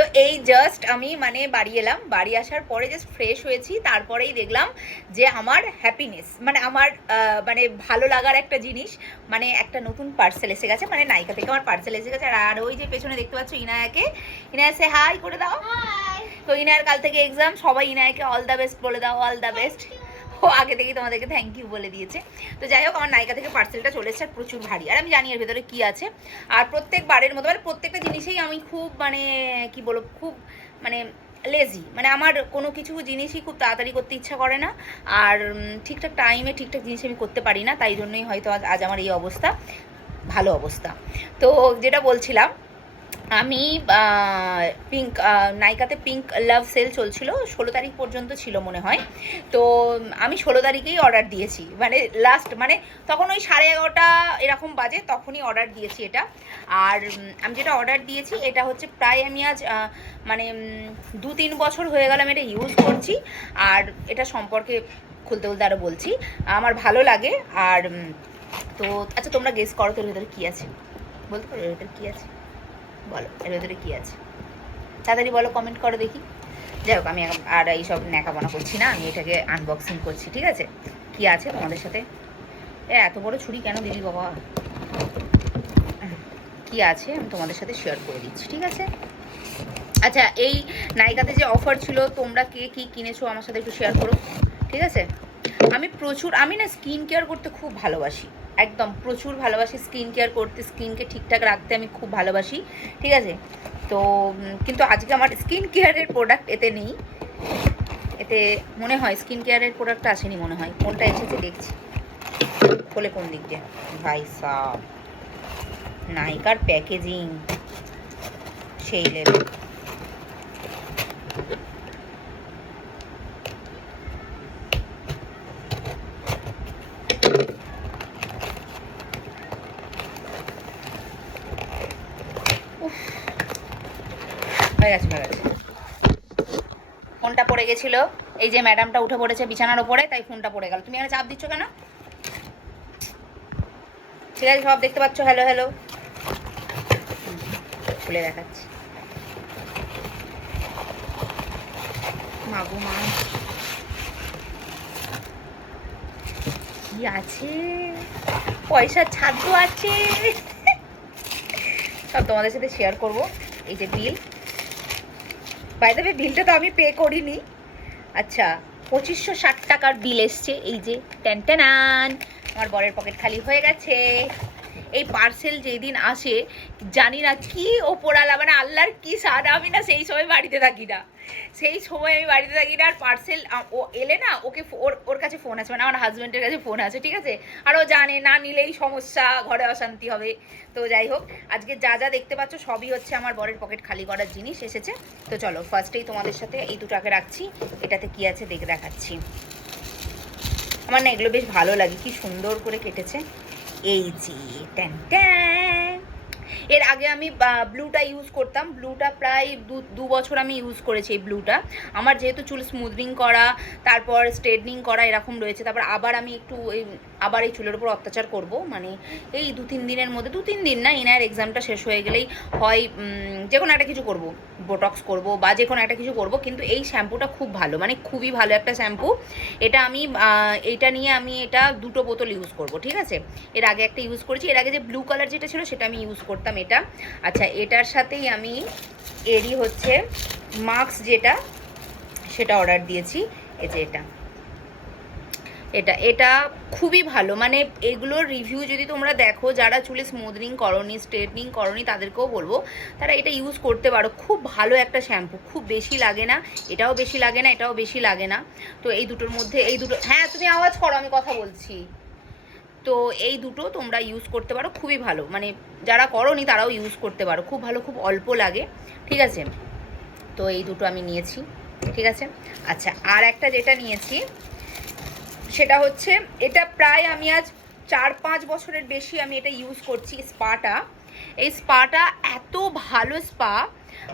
তো এই জাস্ট আমি মানে বাড়ি এলাম। বাড়ি আসার পরে জাস্ট ফ্রেশ হয়েছি। তারপরেই দেখলাম যে আমার হ্যাপিনেস মানে আমার মানে ভালো লাগার একটা জিনিস মানে একটা নতুন পার্সেল এসে গেছে মানে নায়িকা থেকে আমার পার্সেল এসে গেছে। আর ওই যে পেছনে দেখতে পাচ্ছ ইনায়াকে। ইনায়া সে হাই করে দাও। তো ইনায়ার কাল থেকে এক্সাম সবাই ইনায়াকে অল দ্য বেস্ট বলে দাও অল দ্য বেস্ট ও আগে থেকেই তোমাদেরকে থ্যাংক ইউ বলে দিয়েছে। তো যাই হোক, আমার নায়িকা থেকে পার্সেলটা চলে এসেছে আর প্রচুর ভারী। আর আমি জানি এর ভেতরে কি আছে। আর প্রত্যেকবারের মতো মানে প্রত্যেকটা জিনিসেই আমি খুব মানে কি বলব, খুব মানে লেজি মানে আমার কোনো কিছু জিনিসই খুব তাড়াতাড়ি করতে ইচ্ছা করে না। আর ঠিকঠাক টাইমে ঠিকঠাক জিনিস আমি করতে পারি না। তাই জন্যই হয়তো আজ আজ আমার এই অবস্থা, ভালো অবস্থা। তো যেটা বলছিলাম আমি পিঙ্ক নাইকাতে পিঙ্ক লাভ সেল চলছিল, ষোলো তারিখ পর্যন্ত ছিল মনে হয়। তো, আমি ষোলো তারিখেই অর্ডার দিয়েছি। মানে লাস্ট মানে তখন ওই সাড়ে এগারোটা এরকম বাজে, তখনই অর্ডার দিয়েছি এটা। আর আমি যেটা অর্ডার দিয়েছি, এটা হচ্ছে প্রায় আমি আজ মানে দু তিন বছর হয়ে গেল আমি এটা ইউজ করছি। আর এটা সম্পর্কে খুলতে খুলতে আরও বলছি। আমার ভালো লাগে। আর তো আচ্ছা তোমরা গেস করো তোর ভেতরে কী আছে? বলতে পারো ভেতরে কী আছে? বলো, এর ভেতরে কী আছে? তাড়াতাড়ি বলো কমেন্ট করো দেখি। যাই হোক, আমি আর এইসব ন্যাকাপনা করছি না, আমি এটাকে আনবক্সিং করছি, ঠিক আছে? কি আছে তোমাদের সাথে? এ, এত বড় ছুরি কেন দিলি বাবা? কি আছে আমি তোমাদের সাথে শেয়ার করে দিচ্ছি, ঠিক আছে? আচ্ছা এই নায়িকাতে যে অফার ছিল, তোমরা কে কি কিনেছো, আমার সাথে একটু শেয়ার করো, ঠিক আছে? আমি প্রচুর, আমি না স্কিন কেয়ার করতে খুব ভালোবাসি। একদম প্রচুর ভালোবাসি স্কিন কেয়ার করতে স্কিনকে ঠিকঠাক রাখতে আমি খুব ভালোবাসি, ঠিক আছে? তো কিন্তু আজকে আমার স্কিন কেয়ারের প্রোডাক্ট এতে নেই। এতে মনে হয় স্কিন কেয়ারের প্রোডাক্ট আসেনি মনে হয়। কোনটা এসেছে দেখছি। খোলে কোন দিক দিয়ে? ভাই সাব নাইকার প্যাকেজিং সেই লেভেল হয়ে গেছে হয়ে গেছে ফোনটা পড়ে গেছিল। এই যে ম্যাডামটা উঠে পড়েছে বিছানার ওপরে, তাই ফোনটা পড়ে গেল। তুমি এখানে চাপ দিচ্ছ কেন? ঠিক আছে, সব দেখতে পাচ্ছ। হ্যালো হ্যালো খুলে দেখাচ্ছি। মাগু মা। কি আছে? পয়সার ছাদ্য আছে। সব তোমাদের সাথে শেয়ার করব। এই যে বিল বাই দ্য বিলটা তো আমি পে করিনি। আচ্ছা পঁচিশশো ষাট টাকার বিল এসছে। এই যে ট্যান ট্যানান আমার বরের পকেট খালি হয়ে গেছে। এই পার্সেল যেদিন আসে, জানি না কি ওপরালা মানে আল্লাহর কি স্বাদ আমি না সেই সময় বাড়িতে থাকি না। সেই সময় আমি বাড়িতে থাকি না, আর পার্সেল ও এলে না, ওকে ওর ওর কাছে ফোন আছে মানে আমার হাজব্যান্ডের কাছে ফোন আছে, ঠিক আছে? আর ও জানে, না নিলেই সমস্যা, ঘরে অশান্তি হবে। তো যাই হোক, আজকে যা যা দেখতে পাচ্ছ, সবই হচ্ছে আমার বরের পকেট খালি করার জিনিস এসেছে। তো চলো ফার্স্টেই তোমাদের সাথে এই দুটাকে রাখছি, এটাতে কি আছে দেখে, দেখাচ্ছি। আমার না এগুলো বেশ ভালো লাগে, কি সুন্দর করে কেটেছে। এই যে ট্যান ট্যান এর আগে আমি ব্লুটা ইউজ করতাম। ব্লুটা প্রায় দু দু বছর আমি ইউজ করেছি এই ব্লুটা আমার যেহেতু চুল স্মুথনিং করা, তারপর স্ট্রেটনিং করা এরকম রয়েছে, তারপর আবার আমি একটু এই, আবার এই চুলের উপর অত্যাচার করব। মানে এই দু, তিন দিনের মধ্যে, দু, তিন দিন না ইনার এক্সামটা শেষ হয়ে গেলেই হয় যে কোনো একটা কিছু করব। বোটক্স করব বা যে কোনো একটা কিছু করব, কিন্তু এই শ্যাম্পুটা খুব ভালো মানে খুবই ভালো একটা শ্যাম্পু। এটা আমি এইটা নিয়ে আমি এটা দুটো বোতল ইউজ করব, ঠিক আছে? এর আগে একটা ইউজ করেছি। এর আগে যে ব্লু কালার যেটা ছিল, সেটা আমি ইউজ করতাম এটা। আচ্ছা এটার সাথেই আমি এরই হচ্ছে মাস্ক যেটা, সেটা অর্ডার দিয়েছি। এই যে এটা। এটা এটা খুবই ভালো। মানে এগুলোর রিভিউ যদি তোমরা দেখো, যারা চুলে স্মুথনিং করনি স্ট্রেটনিং করনি, তাদেরকেও বলব, তারা এটা ইউজ করতে পারো। খুব ভালো একটা শ্যাম্পু খুব বেশি লাগে না। এটাও বেশি লাগে না, এটাও বেশি লাগে না। তো এই দুটোর মধ্যে, এই দুটো হ্যাঁ তুমি আওয়াজ করো, আমি কথা বলছি। তো এই দুটো তোমরা ইউজ করতে পারো, খুবই ভালো। মানে যারা করনি তারাও ইউজ করতে পারো। খুব ভালো, খুব অল্প লাগে। ঠিক আছে? তো এই দুটো আমি নিয়েছি। ঠিক আছে? আচ্ছা আর একটা যেটা নিয়েছি, সেটা হচ্ছে, এটা প্রায় আমি আজ চার পাঁচ বছরের বেশি আমি এটা ইউজ করছি, স্পাটা। এই স্পাটা এত ভালো স্পা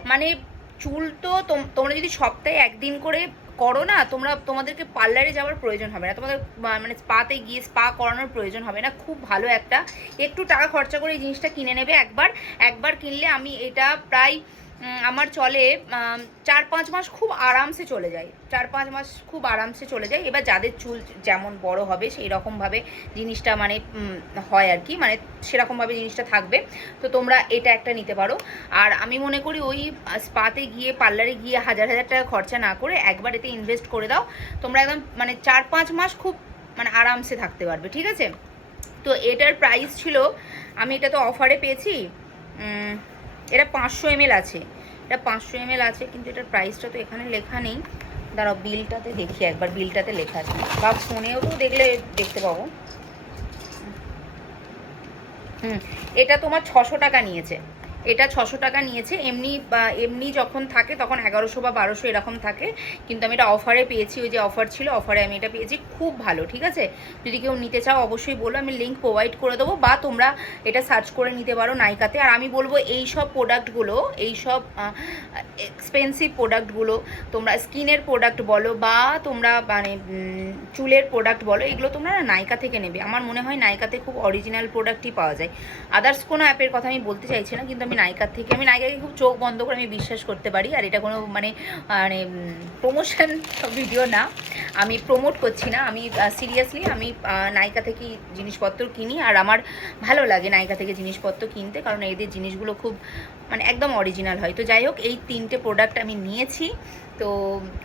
মানে চুল তো তোম- তোমরা যদি সপ্তাহে একদিন করে করো না, তোমরা তোমাদেরকে পার্লারে যাওয়ার প্রয়োজন হবে না। তোমাদের মানে স্পাতে গিয়ে স্পা করানোর প্রয়োজন হবে না। খুব ভালো একটা। একটু টাকা খরচা করে এই জিনিসটা কিনে নেবে একবার। একবার কিনলে আমি এটা প্রায় আমার চলে চার পাঁচ মাস খুব আরামসে চলে যায়। চার পাঁচ মাস খুব আরামসে চলে যায়। এবার যাদের চুল যেমন বড় হবে, সেই রকমভাবে জিনিসটা মানে হয় আর কি। মানে সেরকমভাবে জিনিসটা থাকবে। তো তোমরা এটা একটা নিতে পারো। আর আমি মনে করি ওই স্পাতে গিয়ে পার্লারে গিয়ে হাজার হাজার টাকা খরচা না করে একবার এতে ইনভেস্ট করে দাও। তোমরা একদম মানে চার পাঁচ মাস খুব মানে আরামসে থাকতে পারবে। ঠিক আছে? তো এটার প্রাইস ছিল, আমি এটা তো অফারে পেয়েছি এটা পাঁচশো এমএল আছে। এটা পাঁচশো এমএল আছে, কিন্তু এটার প্রাইসটা তো এখানে লেখা নেই। দাঁড়াও বিলটাতে দেখি একবার বিলটাতে লেখা আছে। বা ফোনেও তো দেখলে দেখতে পাবো। হুম, এটা তোমার ছশো টাকা নিয়েছে। এটা ছশো টাকা নিয়েছে। এমনি এমনি যখন থাকে তখন এগারোশো বা বারোশো এরকম থাকে। কিন্তু আমি এটা অফারে পেয়েছি, ওই যে অফার ছিল, অফারে আমি এটা পেয়েছি। খুব ভালো, ঠিক আছে? যদি কেউ নিতে চাও অবশ্যই বলো, আমি লিঙ্ক প্রোভাইড করে দেবো বা তোমরা এটা সার্চ করে নিতে পারো নাইকাতে আর আমি বলব, এই সব প্রোডাক্টগুলো এই সব এক্সপেন্সিভ প্রোডাক্টগুলো তোমরা স্কিনের প্রোডাক্ট বলো বা তোমরা মানে চুলের প্রোডাক্ট বলো, এগুলো তোমরা নাইকা থেকে নেবে। আমার মনে হয় নাইকাতে খুব অরিজিনাল প্রোডাক্টই পাওয়া যায়। আদার্স কোনো অ্যাপের কথা আমি বলতে চাইছি না, কিন্তু আমি নাইকার থেকে, আমি নায়িকাকে খুব চোখ বন্ধ করে আমি বিশ্বাস করতে পারি, আর এটা কোনো মানে মানে প্রমোশন ভিডিও না। আমি প্রমোট করছি না, আমি সিরিয়াসলি আমি নায়িকা নাইকা থেকে জিনিসপত্র কিনি, আর আমার ভালো লাগে নায়িকা থেকে জিনিসপত্র কিনতে, কারণ এদের জিনিসগুলো খুব মানে একদম অরিজিনাল হয়। তো যাই হোক, এই তিনটে প্রোডাক্ট আমি নিয়েছি। তো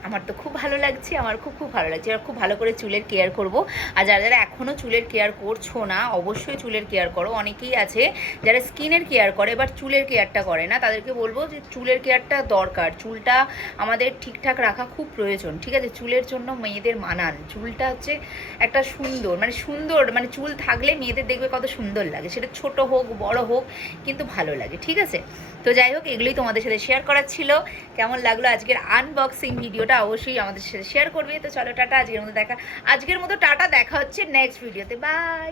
আমার তো খুব ভালো লাগছে, আমার খুব খুব ভালো লাগছে। আর খুব ভালো করে চুলের কেয়ার করব। আর যারা যারা এখনও চুলের কেয়ার করছ না, অবশ্যই চুলের কেয়ার করো। অনেকেই আছে যারা স্কিনের কেয়ার করে এবার চুলের কেয়ারটা করে না। তাদেরকে বলব যে চুলের কেয়ারটা দরকার। চুলটা আমাদের ঠিকঠাক রাখা খুব প্রয়োজন, ঠিক আছে? চুলের জন্য মেয়েদের মানান। চুলটা হচ্ছে একটা সুন্দর মানে সুন্দর মানে চুল থাকলে মেয়েদের দেখবে কত সুন্দর লাগে। সেটা ছোট হোক, বড় হোক, কিন্তু ভালো লাগে, ঠিক আছে? তো যাই হোক, এগুলোই তোমাদের সাথে শেয়ার করার ছিল। কেমন লাগল আজকের আনবক্সিং ভিডিওটা অবশ্যই আমাদের সাথে শেয়ার করবে। তো চলো টাটা, আজকের মতো দেখা আজকের মতো টাটা, দেখা হচ্ছে নেক্সট ভিডিওতে বাই